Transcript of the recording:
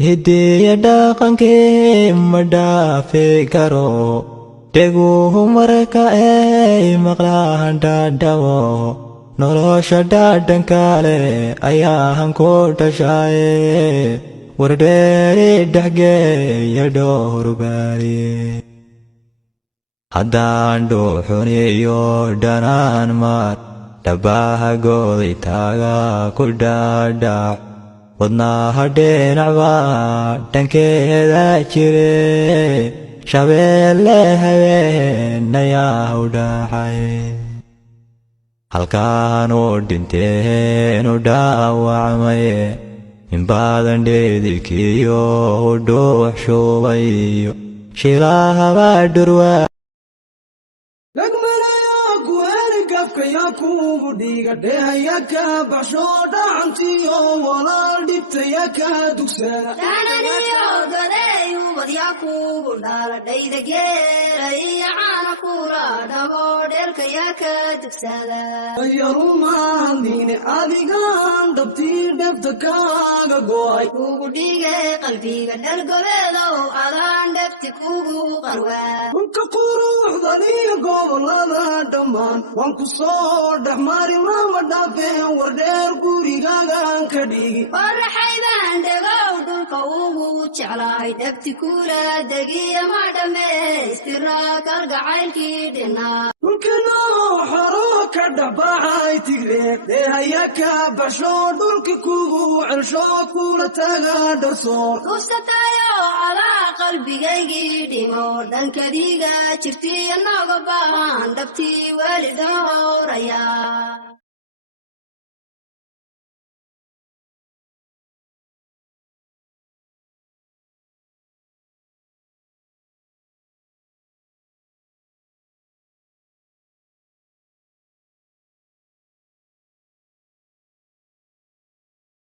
هدي dhaqankee ma dhaafi karo dhaguhu marka ay maqlaan dhadhawo nolosha dhadhanka leh ayaan ku dhashaye wardheeri dhexgeeya dhowr baariye haddaan dhuuxuniyo dhanaan maar dhabaha gooday taaga ku dhaadhac wadnaha dhinacba dhankeeda jire shabeelle habeenayaa u dhaxay halkaan u dhinteen u dhaawacmay in badan dheedilkiyo u dhuux shubayo shilahaba dhurwa kugu dhiga dhehayaka baxshooda cantiyo walaal dhibtayaka dugsada tananiyo gadeeyu badya kugu dhaala dhayda geela iyo caana kula dhago dheerkayaka dugsada ayarumaandine adigaan dhabtii dhebta kaaga go'ay kugu dhige qalbiga dhalgoleedow adaan dhebti kugu qarwaa dhulka quruxdaniyo gobolada dhammaan waan ku soo dhexmari mama dhaafeen wardheer gurigaagaan ka dhigi waraxaydaan dhegow dhulka ugu jeclahay dhabti kula degiya ma dhammaystiraa kalgacaylkii dhinaa dhulkanoo xaro ka dhabaxay tigreeg dheehayaka basho dhulka kugu celsho kula taga dharsoor kusatayo calaa qalbigaygii dhimo dhankadiga jirtiya nooga baahan dhabtii weli dhowraya